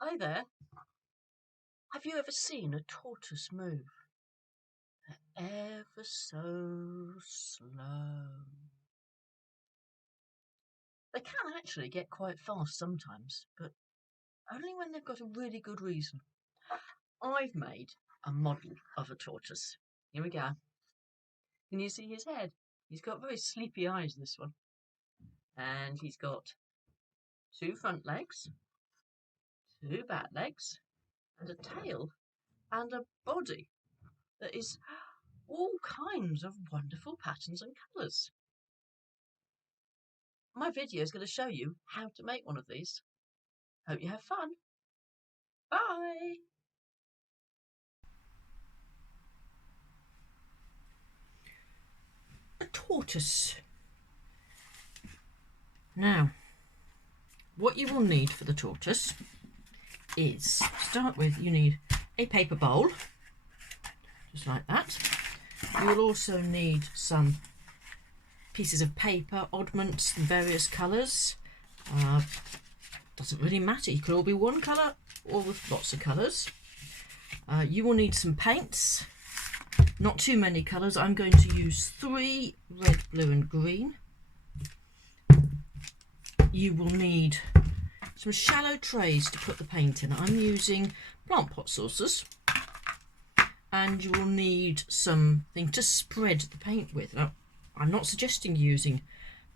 Hi there. Have you ever seen a tortoise move? They're ever so slow. They can actually get quite fast sometimes, but only when they've got a really good reason. I've made a model of a tortoise. Here we go. Can you see his head? He's got very sleepy eyes, this one. And he's got two front legs, two back legs, and a tail, and a body that is all kinds of wonderful patterns and colours. My video is going to show you how to make one of these. Hope you have fun. Bye! A tortoise. Now, what you will need for the tortoise is, to start with, you need a paper bowl, just like that. You will also need some pieces of paper, oddments in various colours. Doesn't really matter, you could all be one colour or with lots of colours. You will need some paints, not too many colours. I'm going to use 3, red, blue and green. You will need some shallow trays to put the paint in. I'm using plant pot saucers. And you will need something to spread the paint with. Now, I'm not suggesting using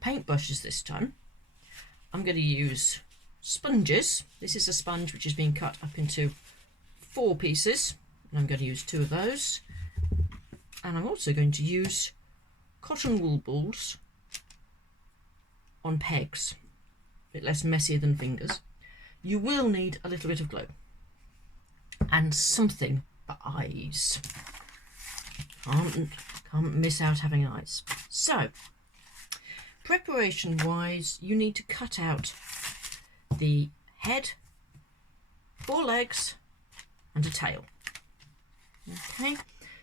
paintbrushes this time. I'm going to use sponges. This is a sponge which is being cut up into 4 pieces, and I'm going to use 2 of those. And I'm also going to use cotton wool balls on pegs, a bit less messy than fingers. You will need a little bit of glue and something for eyes. Can't miss out having eyes. So, preparation wise, you need to cut out the head, 4 legs and a tail. Okay,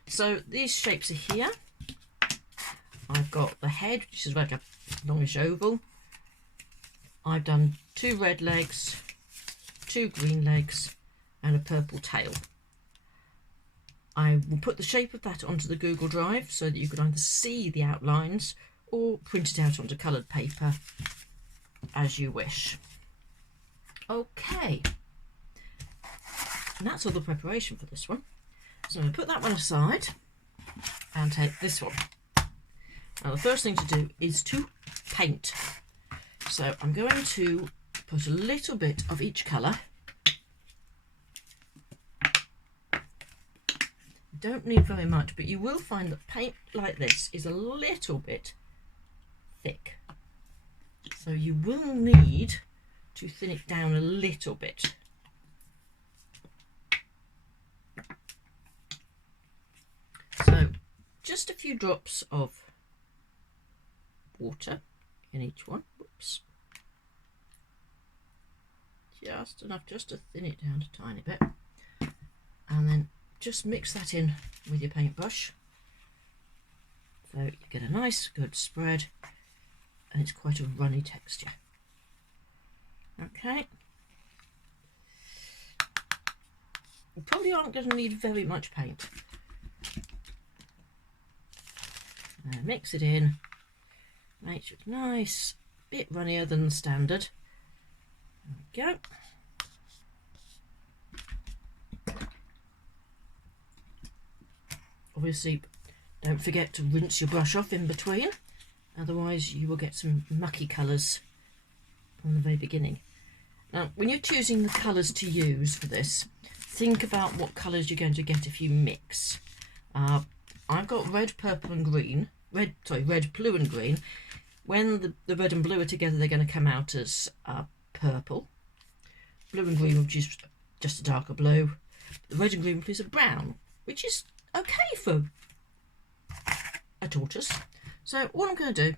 so these shapes are here. I've got the head, which is like a longish oval. I've done 2 red legs, 2 green legs and a purple tail. I will put the shape of that onto the Google Drive so that you can either see the outlines or print it out onto coloured paper as you wish. Okay, and that's all the preparation for this one. So I'm going to put that one aside and take this one. Now the first thing to do is to paint. So I'm going to put a little bit of each colour. Don't need very much, but you will find that paint like this is a little bit thick. So you will need to thin it down a little bit. So just a few drops of water in each one. Whoops. Just enough just to thin it down a tiny bit. And then just mix that in with your paintbrush. So you get a nice good spread and it's quite a runny texture. Okay. You probably aren't going to need very much paint. Mix it in, make it nice, bit runnier than the standard. There we go. Obviously, don't forget to rinse your brush off in between, otherwise you will get some mucky colours from the very beginning. Now, when you're choosing the colours to use for this, think about what colours you're going to get if you mix. I've got red, purple and green. Red, blue and green. When the red and blue are together, they're going to come out as purple. Blue and green, which is just a darker blue. The red and green is a brown, which is okay for a tortoise. So what I'm going to do,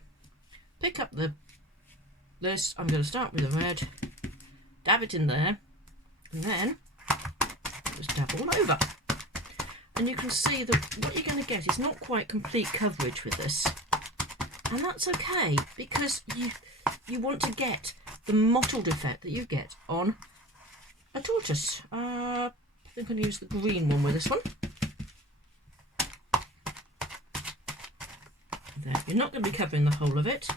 pick up this. I'm going to start with the red, dab it in there, and then just dab all over. And you can see that what you're going to get is not quite complete coverage with this, and that's okay, because you want to get the mottled effect that you get on a tortoise. I think I'm going to use the green one with this one. There. You're not going to be covering the whole of it,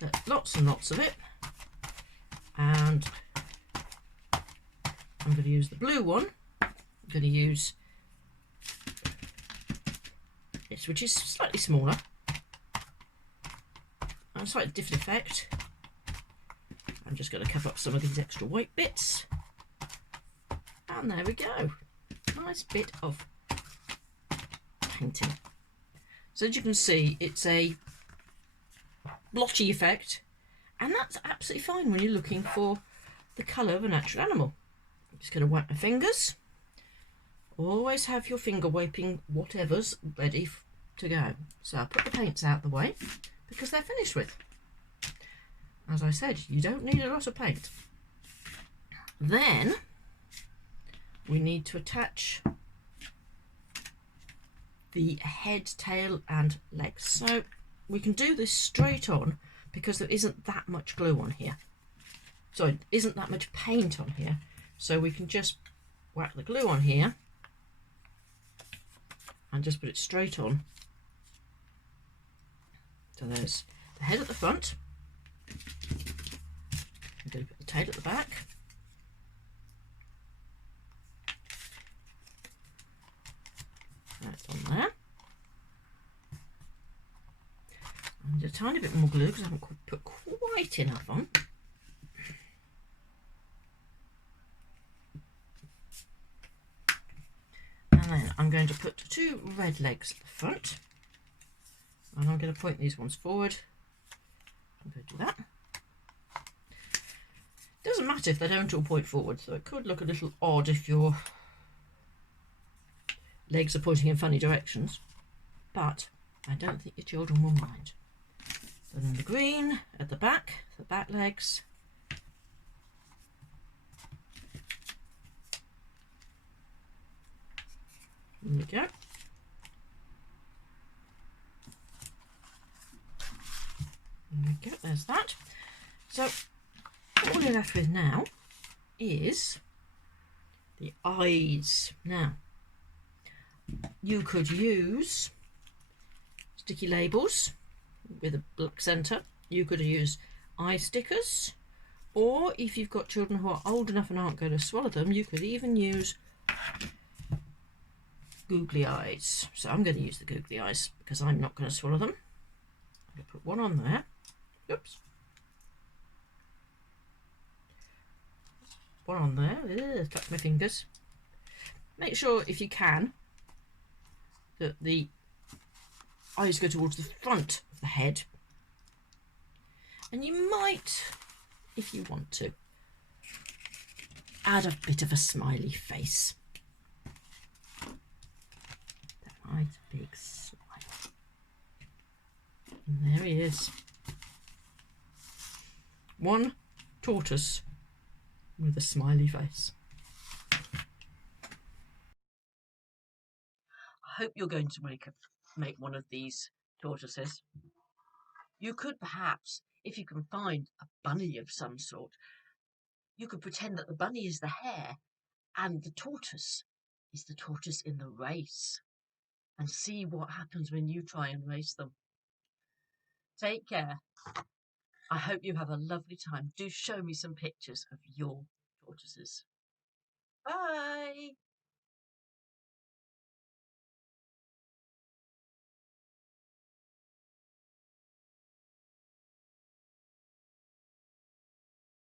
but lots and lots of it. And I'm going to use the blue one. I'm going to use this, which is slightly smaller and slightly different effect. I'm just going to cover up some of these extra white bits. And there we go. Nice bit of painting. So as you can see, it's a blotchy effect, and that's absolutely fine when you're looking for the colour of a natural animal. I'm just going to wipe my fingers. Always have your finger wiping whatever's ready to go. So I'll put the paints out the way because they're finished with. As I said, you don't need a lot of paint. Then we need to attach the head, tail and legs. So we can do this straight on because there isn't that much glue on here. Sorry, isn't that much paint on here. So we can just whack the glue on here and just put it straight on. So there's the head at the front. I'm going to put the tail at the back. That's on there. And a tiny bit more glue because I haven't put quite enough on. And then I'm going to put 2 red legs at the front. And I'm going to point these ones forward. I'm going to do that. Doesn't matter if they don't all point forward, so it could look a little odd if your legs are pointing in funny directions, but I don't think your children will mind. And then the green at the back legs. There we go. There we go, there's that. So all you're left with now is the eyes. Now, you could use sticky labels with a black centre. You could use eye stickers, or if you've got children who are old enough and aren't going to swallow them, you could even use googly eyes. So I'm going to use the googly eyes because I'm not going to swallow them. I'm going to put one on there. Oops. One on there. Touch my fingers. Make sure, if you can, that the eyes go towards the front of the head. And you might, if you want to, add a bit of a smiley face. That nice big smile. And there he is. One tortoise with a smiley face. I hope you're going to make one of these tortoises. You could perhaps, if you can find a bunny of some sort, you could pretend that the bunny is the hare and the tortoise is the tortoise in the race, and see what happens when you try and race them. Take care. I hope you have a lovely time. Do show me some pictures of your tortoises. Bye.